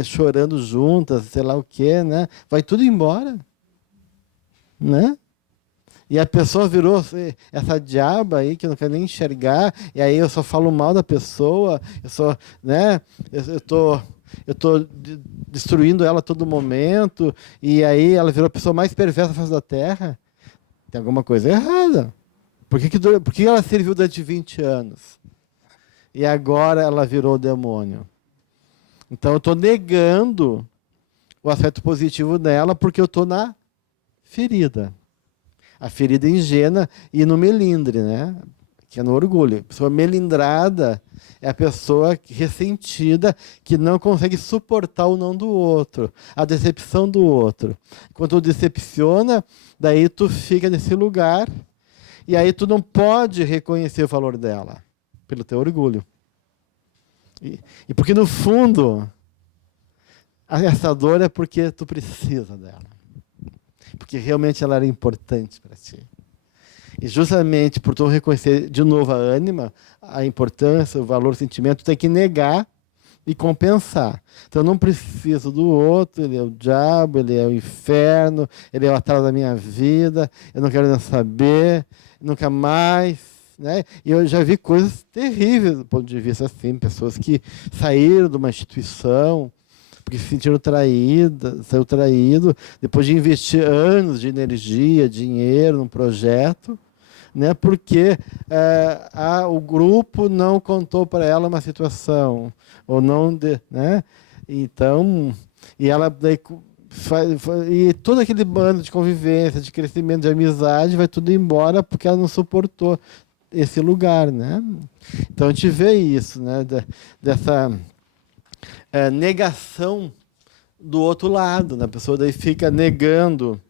chorando juntas, sei lá o quê, né? Vai tudo embora. Né? E a pessoa virou essa diaba aí que eu não quero nem enxergar, e aí eu só falo mal da pessoa, eu estou destruindo ela a todo momento, e aí ela virou a pessoa mais perversa da face da Terra. Tem alguma coisa errada. Por que ela serviu durante 20 anos? E agora ela virou o demônio. Então eu estou negando o aspecto positivo dela porque eu estou na ferida. A ferida ingênua e no melindre, né? Que é no orgulho. A pessoa melindrada é a pessoa ressentida que não consegue suportar o não do outro, a decepção do outro. Quando tu decepciona, daí tu fica nesse lugar e aí tu não pode reconhecer o valor dela pelo teu orgulho. E porque no fundo essa dor é porque tu precisa dela. Porque realmente ela era importante para ti. E justamente por tu reconhecer de novo a ânima, a importância, o valor, o sentimento, tu tem que negar e compensar. Então eu não preciso do outro, ele é o diabo, ele é o inferno, ele é o atraso da minha vida, eu não quero nem saber, nunca mais. Né? E eu já vi coisas terríveis do ponto de vista assim, pessoas que saíram de uma instituição porque se sentiram saiu traído, depois de investir anos de energia, dinheiro num projeto, né, porque o grupo não contou para ela uma situação, ou não, né, então, e ela daí e todo aquele bando de convivência, de crescimento, de amizade, vai tudo embora porque ela não suportou esse lugar, né? Então a gente vê isso, né, dessa negação do outro lado, né? A pessoa daí fica negando.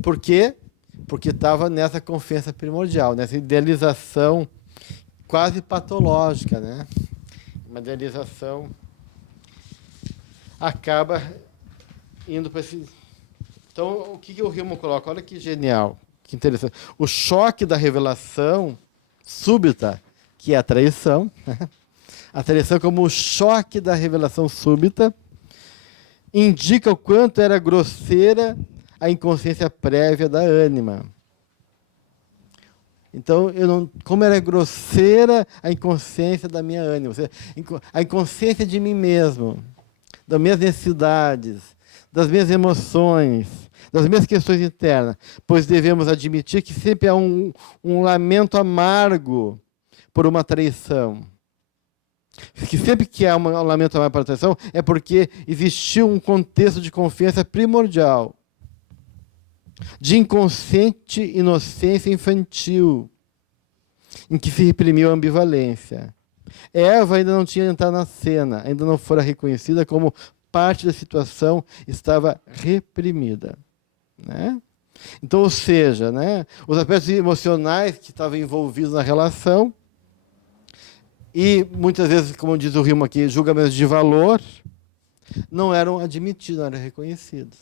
Por quê? Porque estava nessa confiança primordial, nessa idealização quase patológica, né? Uma idealização acaba indo para esse... Então, o que o Hillman coloca? Olha que genial, que interessante. O choque da revelação súbita, que é a traição, a traição como o choque da revelação súbita, indica o quanto era grosseira a inconsciência prévia da ânima. Então, como era grosseira a inconsciência da minha ânima, ou seja, a inconsciência de mim mesmo, das minhas necessidades, das minhas emoções, das mesmas questões internas, pois devemos admitir que sempre há um lamento amargo por uma traição. Que sempre que há um lamento amargo por uma traição é porque existiu um contexto de confiança primordial, de inconsciente inocência infantil, em que se reprimiu a ambivalência. Eva ainda não tinha entrado na cena, ainda não fora reconhecida como parte da situação, estava reprimida. Né? Então, ou seja, né, os aspectos emocionais que estavam envolvidos na relação, e muitas vezes, como diz o Rimo aqui, julgamentos de valor, não eram admitidos, não eram reconhecidos.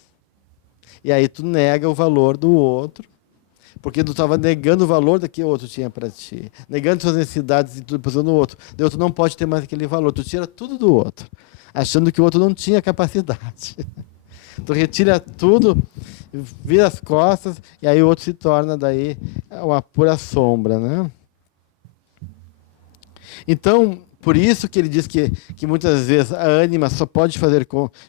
E aí tu nega o valor do outro, porque tu estava negando o valor do que o outro tinha para ti, negando suas necessidades e tudo posição no outro. O outro não pode ter mais aquele valor, tu tira tudo do outro, achando que o outro não tinha capacidade. Tu retira tudo, vira as costas, e aí o outro se torna daí uma pura sombra, né? Então, por isso que ele diz que muitas vezes a ânima só pode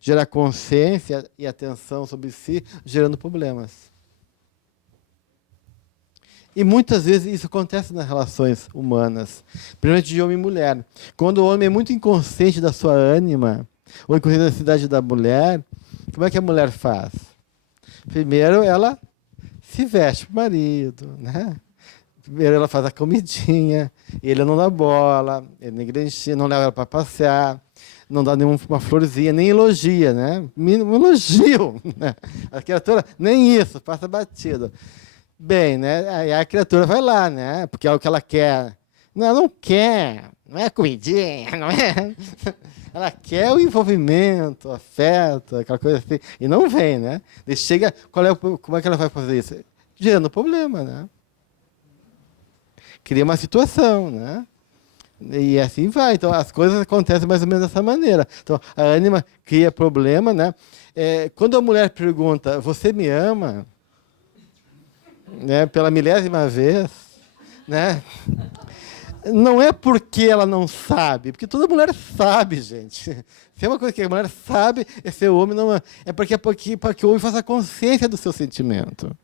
gerar consciência e atenção sobre si, gerando problemas. E muitas vezes isso acontece nas relações humanas, principalmente de homem e mulher. Quando o homem é muito inconsciente da sua ânima, ou inconsciente da necessidade da mulher, como é que a mulher faz? Primeiro ela se veste para o marido, né? Primeiro ela faz a comidinha, ele não dá bola, ele negligencia, não leva ela para passear, não dá nenhuma florzinha, nem elogia, né? Mínimo elogio, né? A criatura, nem isso, passa batido. Bem, né? Aí a criatura vai lá, né? Porque é o que ela quer. Não, ela não quer, não é comidinha, não é. Ela quer o envolvimento, o afeto, aquela coisa assim, e não vem, né? E chega, como é que ela vai fazer isso? Gerando problema, né? Cria uma situação, né? E assim vai. Então, as coisas acontecem mais ou menos dessa maneira. Então, a ânima cria problema, né? Quando a mulher pergunta, você me ama? Né? Pela milésima vez, né? Não é porque ela não sabe, porque toda mulher sabe, gente. Se é uma coisa que a mulher sabe, esse homem não é. É porque o homem faça consciência do seu sentimento.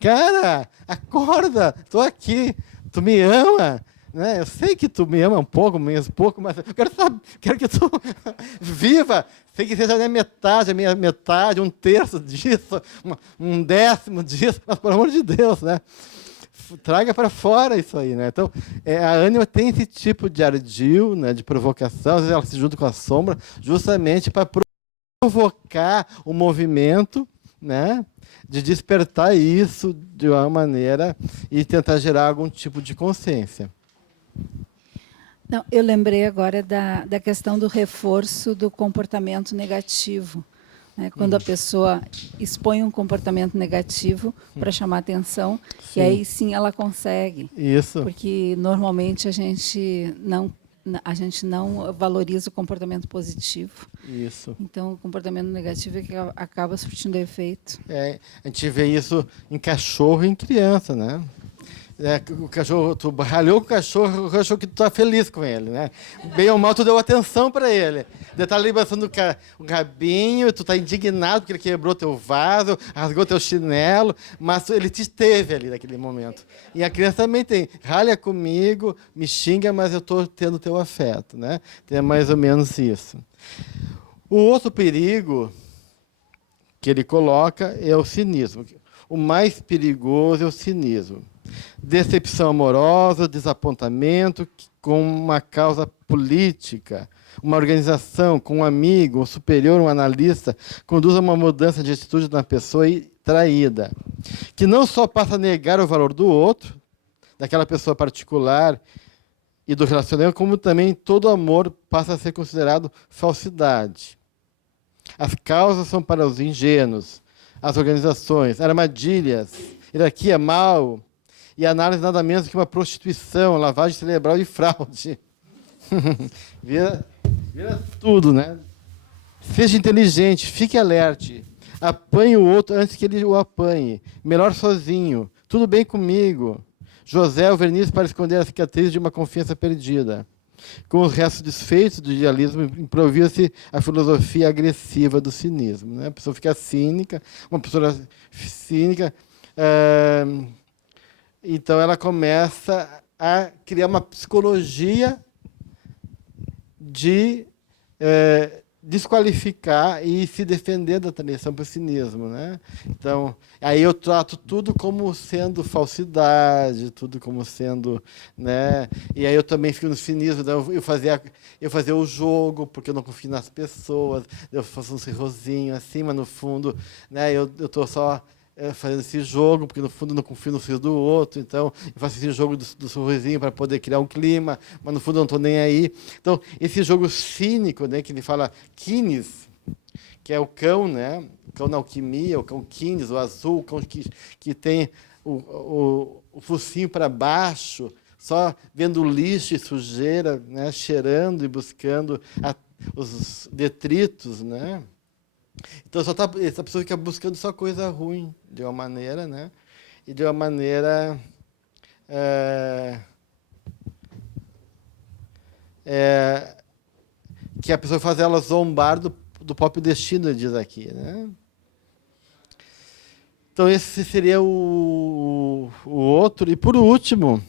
Cara, acorda, estou aqui, tu me ama, né? Eu sei que tu me ama um pouco, menos pouco, mas eu quero que tu viva, sei que seja a minha metade, um terço disso, um décimo disso, mas pelo amor de Deus, né? Traga para fora isso aí, né? Então, a ânima tem esse tipo de ardil, né, de provocação, às vezes ela se junta com a sombra, justamente para provocar o movimento, né, de despertar isso de uma maneira e tentar gerar algum tipo de consciência. Não, eu lembrei agora da questão do reforço do comportamento negativo. Né? Quando a pessoa expõe um comportamento negativo para chamar atenção, sim. E aí sim ela consegue. Isso. Porque normalmente a gente não valoriza o comportamento positivo. Isso. Então, o comportamento negativo é que acaba surtindo efeito. A gente vê isso em cachorro e em criança, né? O cachorro, tu ralhou com o cachorro que tu tá feliz com ele, né? Bem ou mal, tu deu atenção para ele. Ele tá ali passando o rabinho, tu tá indignado porque ele quebrou teu vaso, rasgou teu chinelo, mas ele te esteve ali naquele momento. E a criança também tem, ralha comigo, me xinga, mas eu tô tendo teu afeto, né? É mais ou menos isso. O outro perigo que ele coloca é o cinismo. O mais perigoso é o cinismo. Decepção amorosa, desapontamento com uma causa política, uma organização, com um amigo, um superior, um analista, conduz a uma mudança de atitude na pessoa traída, que não só passa a negar o valor do outro, daquela pessoa particular e do relacionamento, como também todo amor passa a ser considerado falsidade. As causas são para os ingênuos, as organizações, armadilhas, hierarquia, mal, e análise nada menos que uma prostituição, lavagem cerebral e fraude. vira tudo, né? Seja inteligente, fique alerte. Apanhe o outro antes que ele o apanhe. Melhor sozinho. Tudo bem comigo. José, o verniz para esconder a cicatriz de uma confiança perdida. Com os restos desfeitos do idealismo, improvisa-se a filosofia agressiva do cinismo, né? A pessoa fica cínica, uma pessoa cínica, então ela começa a criar uma psicologia de desqualificar e se defender da traição para o cinismo, né? Então, aí eu trato tudo como sendo falsidade, tudo como sendo, né? E aí eu também fico no cinismo, então eu fazia o jogo porque eu não confio nas pessoas, eu faço um sorrisinho assim, mas no fundo, né? Eu estou só fazendo esse jogo, porque no fundo eu não confio no filho do outro, então eu faço esse jogo do sorrisinho para poder criar um clima, mas no fundo eu não estou nem aí. Então, esse jogo cínico, né, que ele fala Quines, que é o cão, né, o cão na alquimia, o cão Quines, o azul, o cão que tem o focinho para baixo, só vendo lixo e sujeira, né, cheirando e buscando os detritos, né? Então, essa pessoa fica buscando só coisa ruim, de uma maneira, né? E de uma maneira que a pessoa faz ela zombar do próprio destino, ele diz aqui, né? Então, esse seria o outro. E, por último,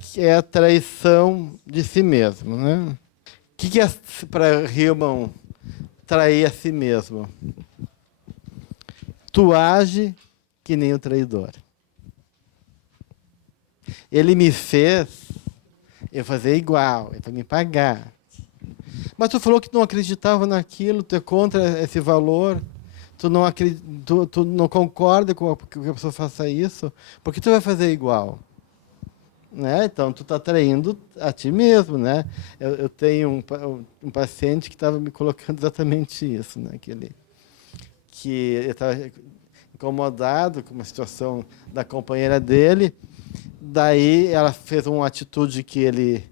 que é a traição de si mesmo, né? O que é, para Hillman, trair a si mesmo? Tu age que nem o traidor. Ele me fez eu fazer igual, para me pagar. Mas tu falou que não acreditava naquilo, tu é contra esse valor, tu não concorda com que a pessoa faça isso, por que tu vai fazer igual? Né? Então, tu está traindo a ti mesmo, né? Eu tenho um paciente que estava me colocando exatamente isso, né? Que ele estava incomodado com uma situação da companheira dele, daí ela fez uma atitude que ele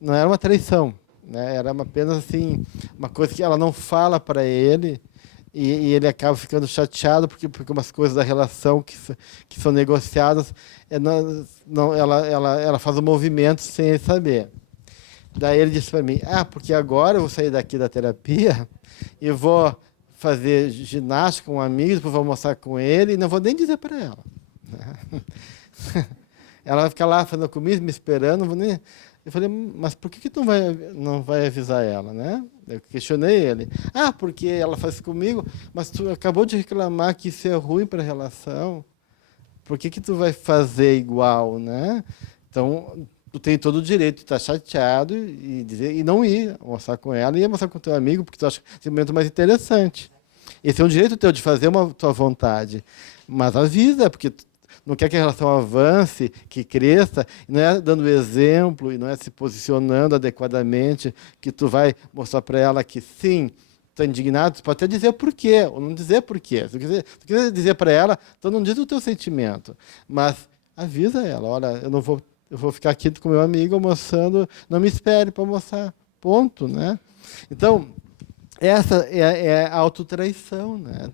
não era uma traição, né? Era apenas assim uma coisa que ela não fala para ele. E ele acaba ficando chateado porque umas coisas da relação que são negociadas, ela faz um movimento sem ele saber. Daí ele disse para mim, porque agora eu vou sair daqui da terapia e vou fazer ginástica com um amigo, depois vou almoçar com ele e não vou nem dizer para ela. Ela vai ficar lá fazendo comida, me esperando, não vou nem... Eu falei, mas por que tu não vai avisar ela, né? Eu questionei ele. Porque ela faz isso comigo, mas tu acabou de reclamar que isso é ruim para a relação. Por que tu vai fazer igual, né? Então, tu tem todo o direito de estar chateado e não ir almoçar com ela, e almoçar com teu amigo, porque tu acha esse momento mais interessante. Esse é um direito teu de fazer uma tua vontade. Mas avisa, porque não quer que a relação avance, que cresça, e não é dando exemplo, e não é se posicionando adequadamente, que tu vai mostrar para ela que sim, está indignado, tu pode até dizer o porquê, ou não dizer porquê. Se tu quiser dizer para ela, então não diz o teu sentimento, mas avisa ela, olha, eu vou ficar aqui com meu amigo almoçando, não me espere para almoçar, ponto, né? Então, essa é a autotraição, né?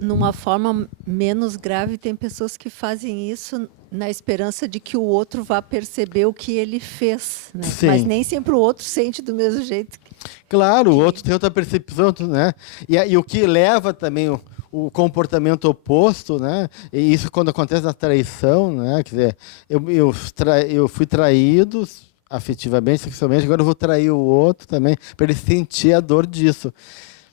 Numa forma menos grave, tem pessoas que fazem isso na esperança de que o outro vá perceber o que ele fez, né? Mas nem sempre o outro sente do mesmo jeito. Claro, o outro tem outra percepção, né? E o que leva também o comportamento oposto, né? E isso quando acontece na traição, né? Quer dizer, eu fui traído afetivamente, sexualmente, agora eu vou trair o outro também, para ele sentir a dor disso.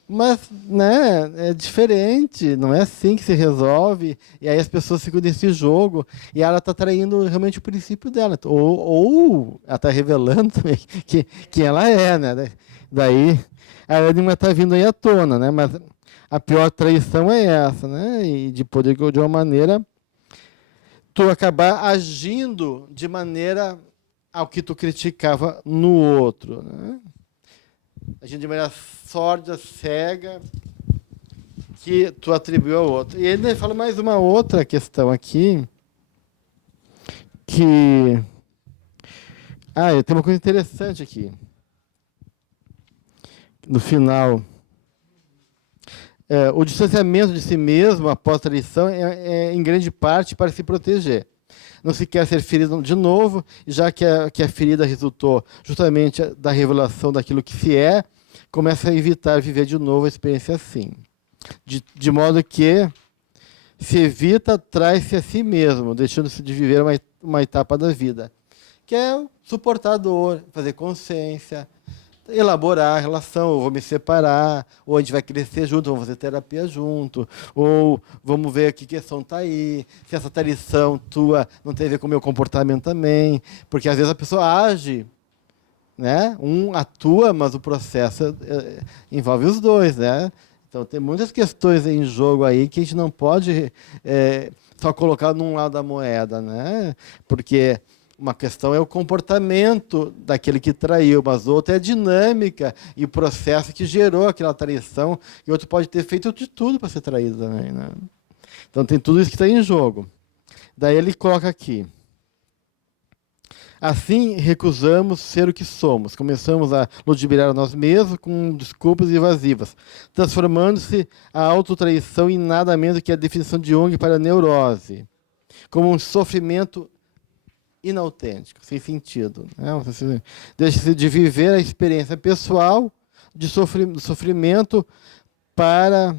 Mas, né, é diferente, não é assim que se resolve, e aí as pessoas ficam nesse jogo, e ela está traindo realmente o princípio dela, ou ela está revelando também que ela é, né? Daí a ânima está vindo aí à tona, né? Mas a pior traição é essa, né? E de poder, de uma maneira, tu acabar agindo de maneira ao que tu criticava no outro, né? Agindo de maneira sórdida, cega, que tu atribuiu ao outro. E ele fala mais uma outra questão aqui, que... tem uma coisa interessante aqui. No final, o distanciamento de si mesmo após a traição é em grande parte para se proteger. não se quer ser ferido de novo, já que a ferida resultou justamente da revelação daquilo que se é, começa a evitar viver de novo a experiência assim. De modo que se evita, traz-se a si mesmo, deixando-se de viver uma etapa da vida, que é suportar a dor, fazer consciência, elaborar a relação, ou vou me separar, ou a gente vai crescer junto, vamos fazer terapia junto, ou vamos ver que questão está aí, se essa traição tua não tem a ver com o meu comportamento também, porque às vezes a pessoa age, né? Um atua, mas o processo envolve os dois, né? Então tem muitas questões em jogo aí que a gente não pode só colocar num lado da moeda, né? Porque uma questão é o comportamento daquele que traiu, mas outra é a dinâmica e o processo que gerou aquela traição, e outro pode ter feito de tudo para ser traído também, né? Então tem tudo isso que está em jogo. Daí ele coloca aqui: assim recusamos ser o que somos, começamos a ludibriar a nós mesmos com desculpas evasivas, transformando-se a autotraição em nada menos que a definição de Jung para a neurose, como um sofrimento inautêntico, sem sentido, né? Deixa-se de viver a experiência pessoal de sofrimento para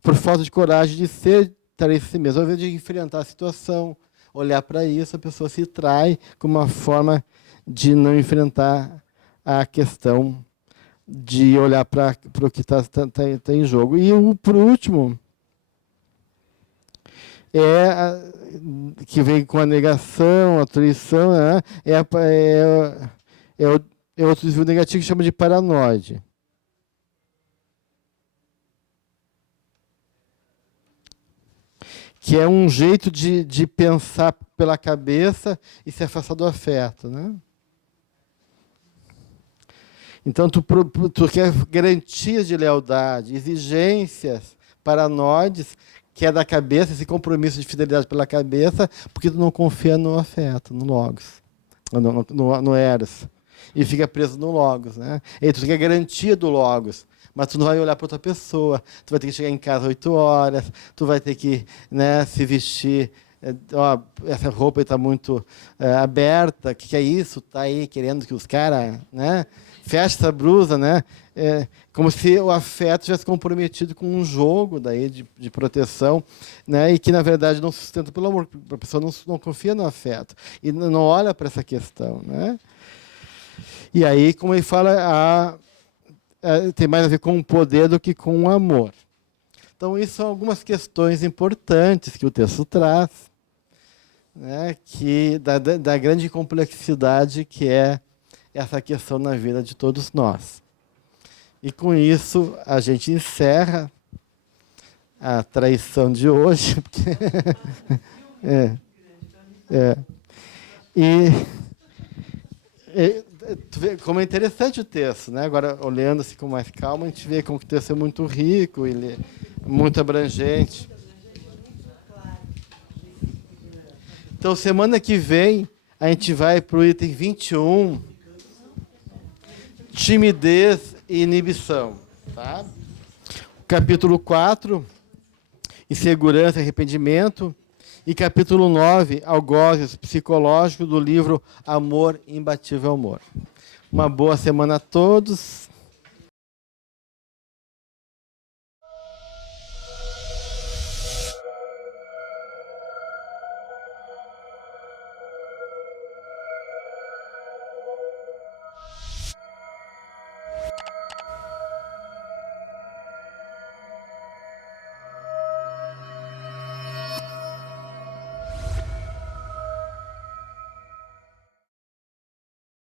por falta de coragem de ser trair si mesmo. Ao invés de enfrentar a situação, olhar para isso, a pessoa se trai como uma forma de não enfrentar a questão, de olhar para o que está em jogo. E por último, que vem com a negação, a traição, né? É outro desvio negativo que chama de paranoide. Que é um jeito de pensar pela cabeça e se afastar do afeto, né? Então, tu quer garantias de lealdade, exigências paranoides, que é da cabeça, esse compromisso de fidelidade pela cabeça, porque tu não confia no afeto, no logos, no eros, e fica preso no logos, né? E tu quer garantia do logos, mas tu não vai olhar para outra pessoa, tu vai ter que chegar em casa 8 horas, tu vai ter que, né, se vestir, essa roupa está muito aberta, o que é isso? Está aí querendo que os caras, né, feche essa blusa, né? Como se o afeto tivesse comprometido com um jogo daí de proteção, né? E que, na verdade, não sustenta pelo amor, a pessoa não confia no afeto e não olha para essa questão, né? E aí, como ele fala, tem mais a ver com o poder do que com o amor. Então, isso são algumas questões importantes que o texto traz, né, da grande complexidade que é essa questão na vida de todos nós. E com isso, a gente encerra a traição de hoje. Tu vê como é interessante o texto, né? Agora, olhando assim com mais calma, a gente vê como que o texto é muito rico, ele é muito abrangente. Então, semana que vem, a gente vai para o item 21, timidez e inibição. Tá? Capítulo 4, insegurança e arrependimento. E capítulo 9, algozes psicológico do livro Amor, Imbatível Amor. Uma boa semana a todos.